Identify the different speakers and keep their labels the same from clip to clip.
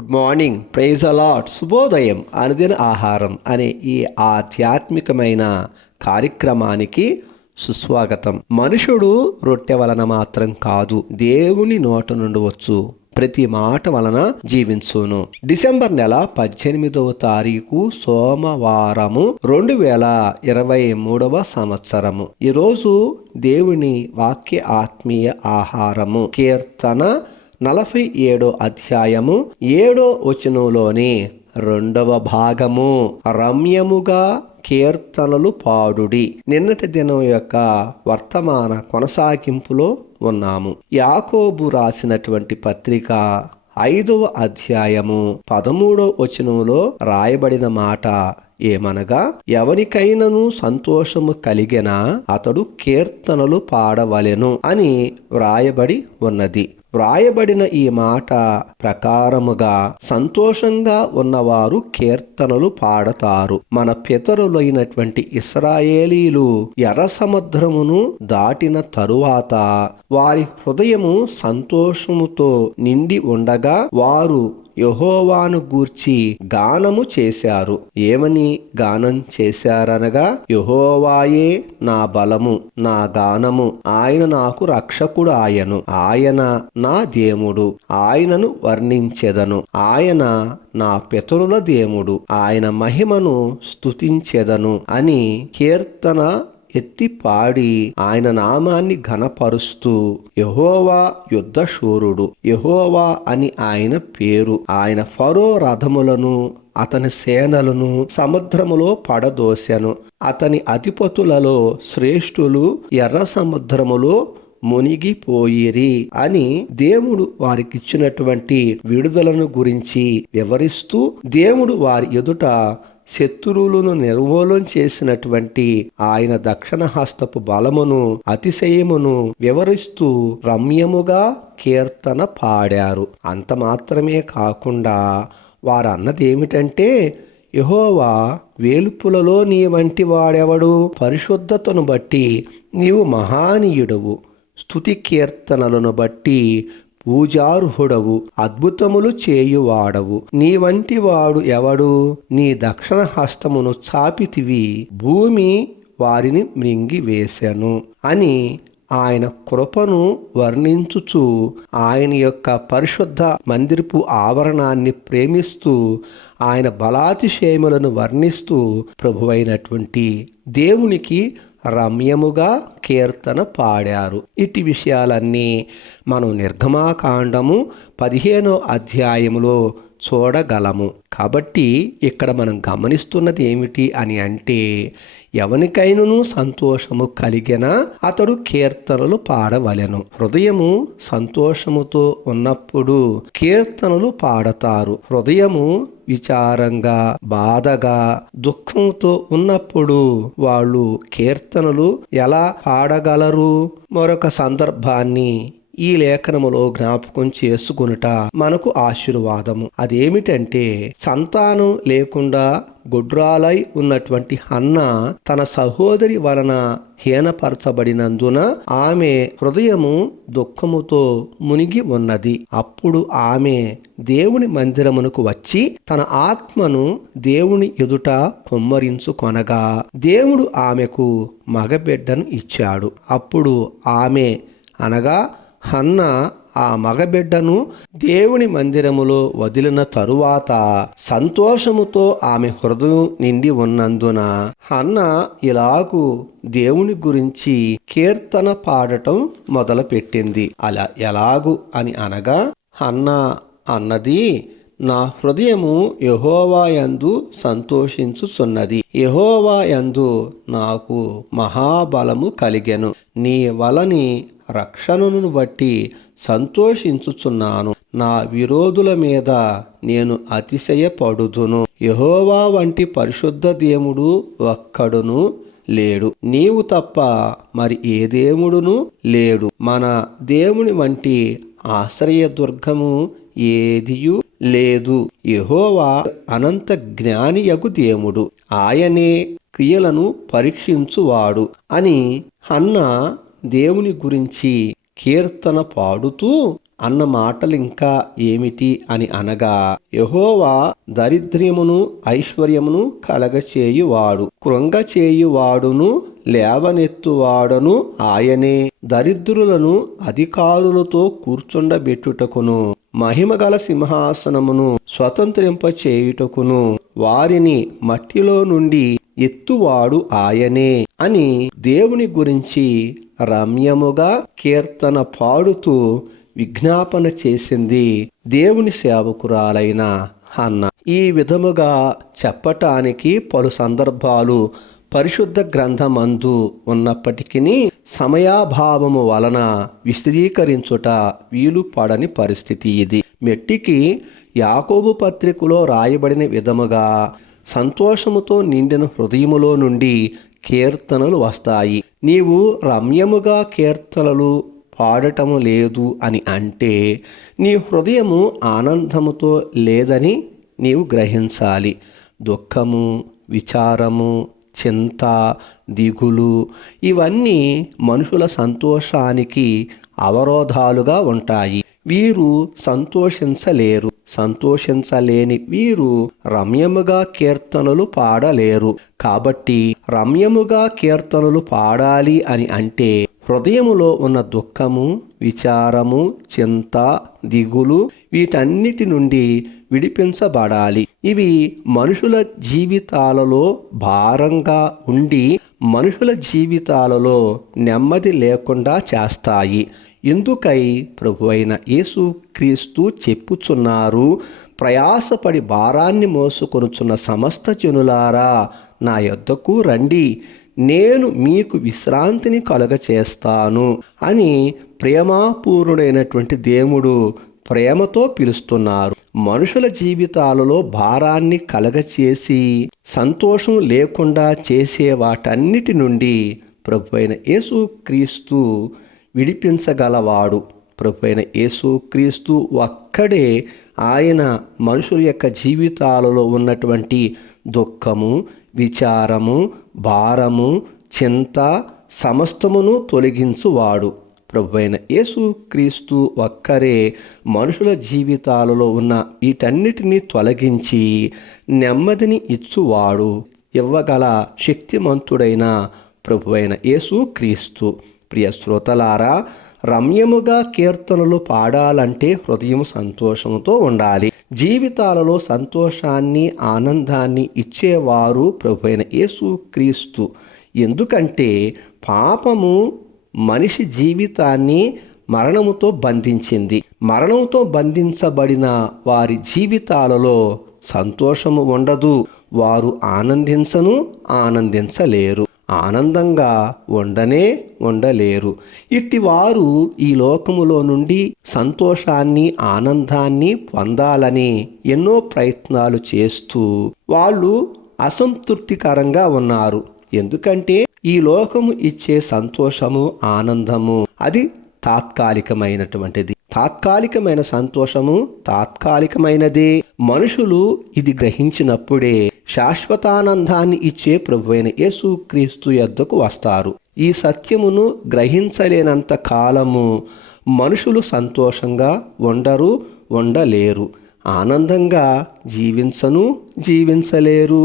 Speaker 1: Good morning praise allot శుభోదయం. అనుదిన ఆహారం అనే ఈ ఆధ్యాత్మికమైన కార్యక్రమానికి సుస్వాగతం. మనుషుడు రొట్టె వలన మాత్రం కాదు దేవుని నోట నుండి వచ్చు. ప్రతి మాట వలన జీవించును. డిసెంబర్ నెల పద్దెనిమిదవ తారీఖు సోమవారము రెండు వేల ఇరవై మూడవ సంవత్సరము. ఈరోజు దేవుని వాక్య ఆత్మీయ ఆహారము. కీర్తన నలభై ఏడో అధ్యాయము ఏడో వచనంలోని రెండవ భాగము. రమ్యముగా కీర్తనలు పాడుడి. నిన్నటి దినం యొక్క వర్తమాన కొనసాగింపులో ఉన్నాము. యాకోబు రాసినటువంటి పత్రిక ఐదవ అధ్యాయము పదమూడవ వచనంలో రాయబడిన మాట ఏమనగా ఎవరికైనను సంతోషము కలిగిన అతడు కీర్తనలు పాడవలెను అని వ్రాయబడి ఉన్నది. వ్రాయబడిన ఈ మాట ప్రకారముగా సంతోషంగా ఉన్నవారు కీర్తనలు పాడతారు. మన పితరులైనటువంటి ఇస్రాయేలీలు ఎర్ర సముద్రమును దాటిన తరువాత వారి హృదయము సంతోషముతో నిండి ఉండగా వారు యహోవాను గూర్చి గానము చేశారు. ఏమని గానం చేశారనగా యహోవాయే నా బలము నా గానము ఆయన నాకు రక్షకుడు ఆయను. ఆయన నా దేవుడు ఆయనను వర్ణించెదను. ఆయన నా పితరుల దేవుడు ఆయన మహిమను స్తుతించెదను అని కీర్తన ఎత్తి పాడి ఆయన నామాన్ని ఘనపరుస్తూ యహోవా యుద్ధశూరుడు యహోవా అని ఆయన పేరు. ఆయన ఫరో రథములను అతని సేనలను సముద్రములో పడదోసెను. అతని అధిపతులలో శ్రేష్ఠులు ఎర్ర సముద్రములో మునిగిపోయిరి అని దేవుడు వారికిచ్చినటువంటి విడుదలను గురించి వివరిస్తూ దేవుడు వారి ఎదుట శత్రువులను నిర్మూలం చేసినటువంటి ఆయన దక్షిణ హస్తపు బలమును అతిశయమును వివరిస్తూ రమ్యముగా కీర్తన పాడారు. అంత మాత్రమే కాకుండా వారన్నది ఏమిటంటే యహోవా వేలుపులలో నీ వంటి వాడెవడు? పరిశుద్ధతను బట్టి నీవు మహానీయుడవు. స్తుతి కీర్తనలను బట్టి పూజార్హుడవు అద్భుతములు చేయువాడవు. నీ వంటి వాడు ఎవడు? నీ దక్షిణ హస్తమును చాపితివి భూమి వారిని మృంగి వేశాను అని ఆయన కృపను వర్ణించుచు ఆయన యొక్క పరిశుద్ధ మందిరపు ఆవరణాన్ని ప్రేమిస్తూ ఆయన బలాతిశయములను వర్ణిస్తూ ప్రభువైనటువంటి దేవునికి రమ్యముగా కీర్తన పాడారు. ఇటు విషయాలన్నీ మనం నిర్గమాకాండము పదిహేనో అధ్యాయములో చూడగలము. కాబట్టి ఇక్కడ మనం గమనిస్తున్నది ఏమిటి అని అంటే ఎవనికైనను సంతోషము కలిగిన అతడు కీర్తనలు పాడవలెను. హృదయము సంతోషముతో ఉన్నప్పుడు కీర్తనలు పాడతారు. హృదయము విచారంగా బాధగా దుఃఖంతో ఉన్నప్పుడు వాళ్ళు కీర్తనలు ఎలా పాడగలరు? మరొక సందర్భాన్ని ఈ లేఖనములో జ్ఞాపకం చేసుకునుట మనకు ఆశీర్వాదము. అదేమిటంటే సంతానం లేకుండా గుడ్రాలై ఉన్నటువంటి అన్న తన సహోదరి వలన హీనపరచబడినందున ఆమె హృదయము దుఃఖముతో మునిగి ఉన్నది. అప్పుడు ఆమె దేవుని మందిరమునకు వచ్చి తన ఆత్మను దేవుని ఎదుట కొమ్మరించుకొనగా దేవుడు ఆమెకు మగబిడ్డను ఇచ్చాడు. అప్పుడు ఆమె అనగా హన్న ఆ మగబిడ్డను దేవుని మందిరములో వదిలిన తరువాత సంతోషముతో ఆమె హృదయం నిండి ఉన్నందున అన్న ఇలాగు దేవుని గురించి కీర్తన పాడటం మొదలుపెట్టింది. అలా ఎలాగు అని అనగా అన్న అన్నది నా హృదయము యహోవాయందు సంతోషించుచున్నది. యహోవాయందు నాకు మహాబలము కలిగెను. నీ వలని రక్షణను బట్టి సంతోషించుచున్నాను. నా విరోధుల మీద నేను అతిశయపడుదును. యహోవా వంటి పరిశుద్ధ దేవుడు ఒక్కడును లేడు. నీవు తప్ప మరి ఏ దేవుడును లేడు. మన దేవుని వంటి ఆశ్రయదుర్గము ఏదియు? లేదు. యహోవా అనంత జ్ఞానియగు దేవుడు. ఆయనే క్రియలను పరీక్షించువాడు అని అన్న దేవుని గురించి కీర్తన పాడుతూ అన్న మాటలు ఇంకా ఏమిటి అని అనగా యహోవా దరిద్ర్యమును ఐశ్వర్యమును కలగచేయువాడు. కృంగచేయువాడును లేవనెత్తువాడను ఆయనే. దరిద్రులను అధికారులతో కూర్చుండబెట్టుటకును. మహిమగల సింహాసనమును స్వతంత్రింప చేయుటకును వారిని మట్టిలో నుండి ఎత్తువాడు ఆయనే అని దేవుని గురించి రమ్యముగా కీర్తన పాడుతూ విజ్ఞాపన చేసింది దేవుని సేవకురాలైన అన్న ఈ విధముగా చెప్పటానికి పలు సందర్భాలు పరిశుద్ధ గ్రంథమందు ఉన్నప్పటికీ సమయాభావము వలన విశదీకరించుట వీలు పడని పరిస్థితి ఇది. మెట్టికి యాకోబు పత్రికలో రాయబడిన విధముగా సంతోషముతో నిండిన హృదయములో నుండి కీర్తనలు వస్తాయి. నీవు రమ్యముగా కీర్తనలు పాడటము లేదు అని అంటే నీ హృదయము ఆనందముతో లేదని నీవు గ్రహించాలి. దుఃఖము విచారము చింత దిగులు ఇవన్నీ మనుషుల సంతోషానికి అవరోధాలుగా ఉంటాయి. వీరు సంతోషించలేరు. సంతోషించలేని వీరు రమ్యముగా కీర్తనలు పాడలేరు. కాబట్టి రమ్యముగా కీర్తనలు పాడాలి అని అంటే హృదయములో ఉన్న దుఃఖము విచారము చింత దిగులు వీటన్నిటి నుండి విడిపించబడాలి. ఇవి మనుషుల జీవితాలలో భారంగా ఉండి మనుషుల జీవితాలలో నెమ్మది లేకుండా చేస్తాయి. ఎందుకై ప్రభు అయిన యేసు క్రీస్తు చెప్పుచున్నారు ప్రయాసపడి భారాన్ని మోసుకొనుచున్న సమస్త జనులారా నా యొద్దకు రండి. నేను మీకు విశ్రాంతిని కలుగచేస్తాను అని ప్రేమాపూర్ణుడైనటువంటి దేవుడు ప్రేమతో పిలుస్తున్నారు. మనుషుల జీవితాలలో భారాన్ని కలగచేసి సంతోషం లేకుండా చేసే వాటన్నిటి నుండి ప్రభు అయిన యేసుక్రీస్తు విడిపించగలవాడు. ప్రభు అయిన యేసుక్రీస్తు ఒక్కడే ఆయన మనుషుల యొక్క జీవితాలలో ఉన్నటువంటి దుఃఖము విచారము భారము చింత సమస్తమును తొలగించువాడు. ప్రభు అయిన యేసుక్రీస్తు ఒక్కరే మనుషుల జీవితాలలో ఉన్న వీటన్నిటినీ తొలగించి నెమ్మదిని ఇచ్చువాడు ఇవ్వగల శక్తిమంతుడైన ప్రభు అయిన యేసుక్రీస్తు ప్రియ శ్రోతలారా రమ్యముగా కీర్తనలు పాడాలంటే హృదయం సంతోషంతో ఉండాలి. జీవితాలలో సంతోషాన్ని ఆనందాన్ని ఇచ్చేవారు ప్రభు అయిన యేసుక్రీస్తు ఎందుకంటే పాపము మనిషి జీవితాన్ని మరణముతో బంధించింది. మరణంతో బంధించబడిన వారి జీవితాలలో సంతోషము ఉండదు. వారు ఆనందించను ఆనందించలేరు. ఆనందంగా ఉండనే ఉండలేరు. ఇట్టి వారు ఈ లోకములో నుండి సంతోషాన్ని ఆనందాన్ని పొందాలని ఎన్నో ప్రయత్నాలు చేస్తూ వాళ్ళు అసంతృప్తికరంగా ఉన్నారు. ఎందుకంటే ఈ లోకము ఇచ్చే సంతోషము ఆనందము అది తాత్కాలికమైనటువంటిది. తాత్కాలికమైన సంతోషము తాత్కాలికమైనదే. మనుషులు ఇది గ్రహించినప్పుడే శాశ్వతానందాన్ని ఇచ్చే ప్రభువైన యేసుక్రీస్తు యొద్దకు వస్తారు. ఈ సత్యమును గ్రహించలేనంత కాలము మనుషులు సంతోషంగా ఉండరు ఉండలేరు ఆనందంగా జీవించను జీవించలేరు.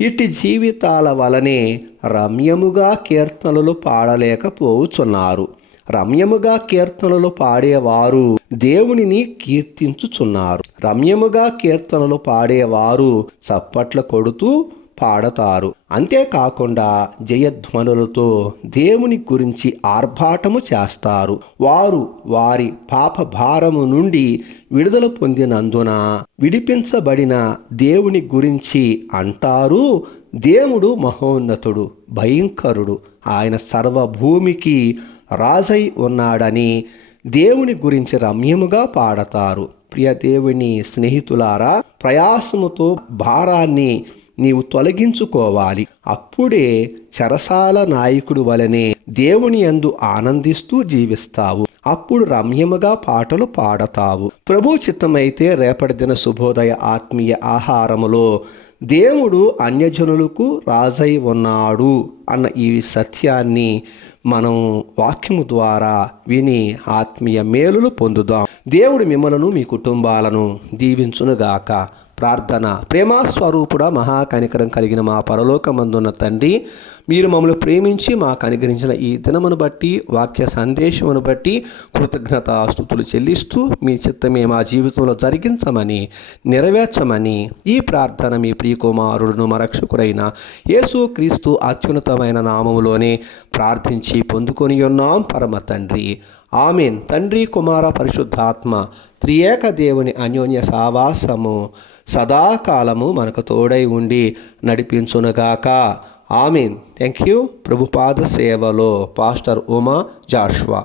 Speaker 1: ఇటు జీవితాల వలనే రమ్యముగా కీర్తనలు పాడలేకపోవుచున్నారు రమ్యముగా కీర్తనలు పాడేవారు. దేవునిని కీర్తించుచున్నారు. రమ్యముగా కీర్తనలు పాడేవారు చప్పట్లు కొడుతూ పాడతారు. అంతేకాకుండా జయధ్వనులతో దేవుని గురించి ఆర్భాటము చేస్తారు. వారు వారి పాప భారము నుండి విడుదల పొందినందున విడిపించబడిన దేవుని గురించి అంటారు. దేవుడు మహోన్నతుడు భయంకరుడు. ఆయన సర్వభూమికి రాజై ఉన్నాడని దేవుని గురించి రమ్యముగా పాడతారు. ప్రియ దేవుని స్నేహితులారా ప్రయాసముతో భారాన్ని నీవు తొలగించుకోవాలి. అప్పుడే చెరసాల నాయకుడు వలనే దేవుని యందు ఆనందిస్తూ జీవిస్తావు. అప్పుడు రమ్యముగా పాటలు పాడతావు. ప్రభు చిత్తమైతే రేపటి దిన శుభోదయ ఆత్మీయ ఆహారములో దేవుడు అన్యజనులకు రాజై ఉన్నాడు అన్న ఈ సత్యాన్ని మనం వాక్యము ద్వారా విని ఆత్మీయ మేలులు పొందుదాం. దేవుడు మిమ్మలను మీ కుటుంబాలను దీవించునుగాక. ప్రార్థన. ప్రేమా స్వరూపుడ మహాకనికరం కలిగిన మా పరలోకమందున్న తండ్రి మీరు మమ్మల్ని ప్రేమించి మాకు అనుగ్రహించిన ఈ దినమును బట్టి వాక్య సందేశమును బట్టి కృతజ్ఞతాస్థుతులు చెల్లిస్తూ మీ చిత్తమే మా జీవితంలో జరిగించమని నెరవేర్చమని ఈ ప్రార్థన మీ ప్రియకుమారుడును మరక్షకుడైన యేసు క్రీస్తు అత్యున్నతమైన నామములోనే ప్రార్థించి పొందుకొని ఉన్నాం. పరమ తండ్రి. ఆమెన్. తండ్రి కుమార పరిశుద్ధాత్మ త్రియేక దేవుని అన్యోన్య సావాసము సదాకాలము మనకు తోడై ఉండి నడిపించునుగాక. ఆమెన్. థ్యాంక్ యూ ప్రభుపాద సేవలో పాస్టర్ ఉమా జాష్వా.